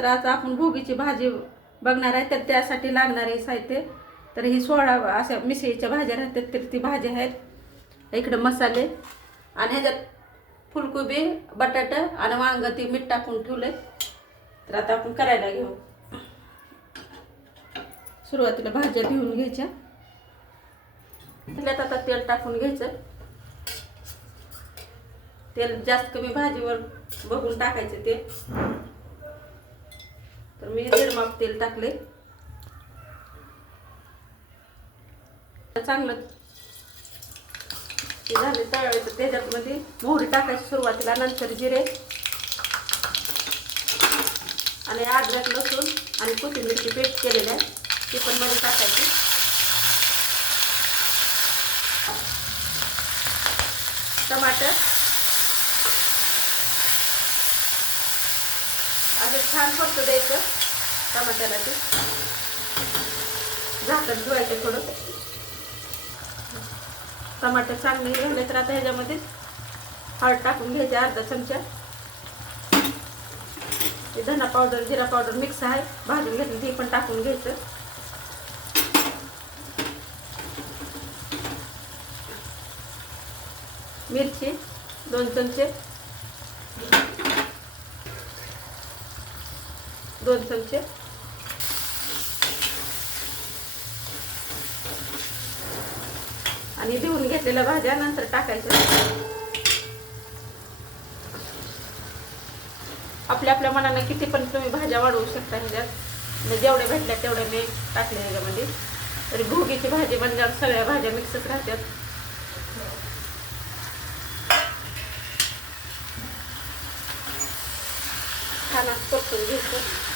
तर आज आपण भोगीची भाजी बघणार आहे तर त्यासाठी लागणारे साहित्य. तर ही सोळा अशा मिसळीच्या भाज्या राहतात तर ती भाज्या आहेत. इकडं मसाले. आणि ह्याच्यात फुलकोबी बटाटा आणि वांग ती मीठ टाकून ठेवले तर आता आपण करायला घेऊ. सुरुवातीला भाज्या घेऊन घ्यायच्या. त्याच्यात आता तेल टाकून घ्यायचं. तेल जास्त कमी भाजीवर बघून टाकायचं ते. तर मी दीड माप तेल टाकले. चांगलं. ते झाले तळायचं त्याच्यामध्ये मोहरी टाकायची सुरुवातीला नंतर जिरे आणि अद्रक लसूण आणि कोथिंबीरची पेस्ट केलेली आहे. ती पण मध्ये टाकायची. टमाटर असं छान फक्त द्यायचं टमाट्याला ते झाकण धुवायचं थोडं. टमाटर चांगले घेऊन तर आता ह्याच्यामध्ये हळद टाकून घ्यायचे अर्धा चमचा. ते धना पावडर जिरा पावडर मिक्स आहे. भाजून घेतली ती पण टाकून घ्यायचं. मिरची दोन चमचे. दोन चमचे. आणि धुवून घेतलेल्या भाज्या नंतर टाकायच्या. आपल्या आपल्या मनानं किती पण तुम्ही भाज्या वाढवू शकता ह्याच्यात. म्हणजे जेवढ्या भेटल्या तेवढ्या मी टाकल्या ह्याच्यामध्ये. तरी भोगीची भाजी म्हणल्यावर सगळ्या भाज्या मिक्सच राहतात खाना असं परतून घ्यायचं.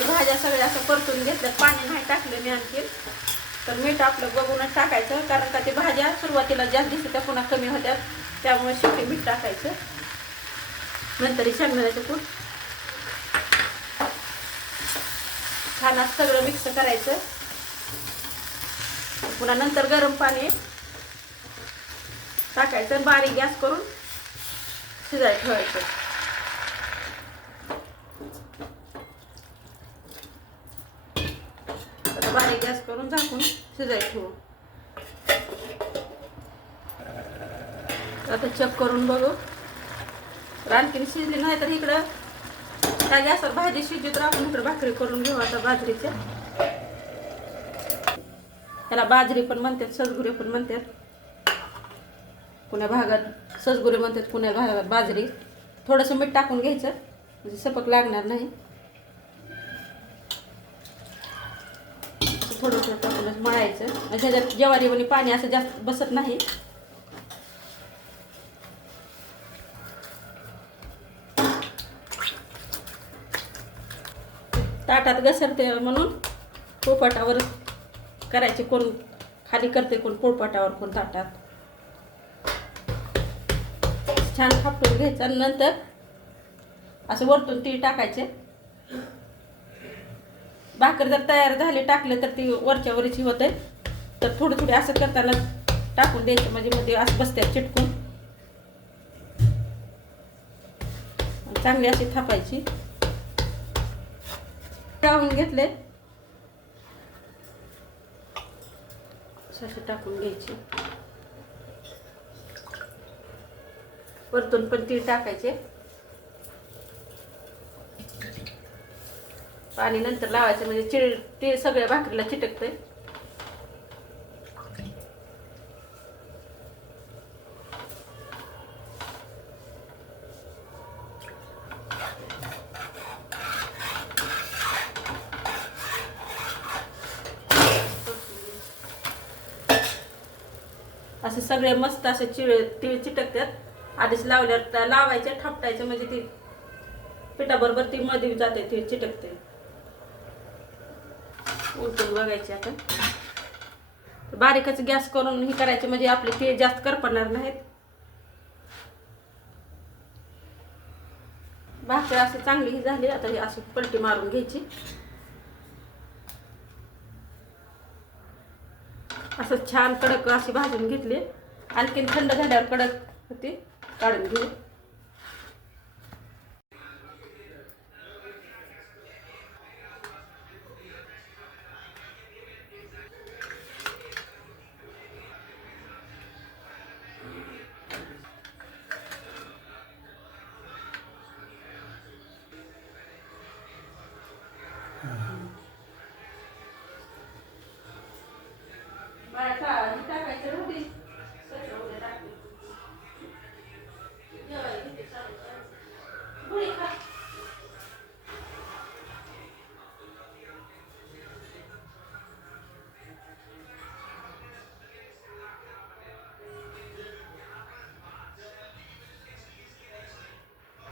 तरी भाज्या सगळ्या असं परतून घेतल्यात. पाणी नाही टाकलं मी आणखी तर मीठ आपलं बघूनच टाकायचं कारण का ते भाज्या सुरुवातीला जास्त दिसतात त्या पुन्हा कमी होत्या त्यामुळे शेवटी मीठ टाकायचं. नंतर हे शेंगदाण्याचं कूट. छान सगळं मिक्स करायचं. पुन्हा नंतर गरम पाणी टाकायचं बारीक गॅस करून शिजायला ठेवायचं आता बारीक गॅस करून झाकून शिजायला ठेवू. आता चेक करून बघू. तर आणखीन शिजली नाही तर इकडं त्या गॅसवर भाजी शिजली तर आपण इकडं भाकरी करून घेऊ आता बाजरीच्या त्याला बाजरी पण म्हणतात सजगुरे पण म्हणतात. कुण्या भागात सजगुरे म्हणतात कुण्या भागात बाजरी. थोडंसं मीठ टाकून घ्यायचं. म्हणजे सपक लागणार नाही. थोडं थोडं टाकूनच मळायचं. म्हणजे त्याच्यात ज्वारीवणी पाणी असं जास्त बसत नाही. ताटात घसरते म्हणून पोळपाटावर करायचे कोण खाली करते कोण पोळपाटावर कोण ताटात. छान थापटून घ्यायचं आणि नंतर असं वरतून तीळ टाकायचे. भाकर जर तयार झाली टाकले तर ती वरच्या वरची होते. तर थोडी थोडी असं करताना टाकून द्यायचं म्हणजे मध्ये असं बसत्या चिटकून. चांगली अशी थापायची. टाकून घेतले. असे टाकून घ्यायची. वरतून पण तीळ टाकायचे. पाणी नंतर लावायचं म्हणजे चिळ ते सगळ्या भाकरीला चिटकते असे सगळे मस्त असे चिळ तिळ चिटकतात. आधीच लावल्यावर त्या लावायचे थापटायचे म्हणजे ती पिठाबरोबर ती मध्ये जाते ती चिटकते. उलटून बघायची आता. बारीकच गॅस करून हे करायचे म्हणजे आपले ते जास्त करपणार नाहीत. भाकर अशी चांगली ही झाली आता ही अशी पलटी मारून घ्यायची. असं छान कडक अशी भाजून घेतली. आणखीन थंड झाल्यावर कडक होती काढून घेऊ. Para, claro, a gente está fazendo isso.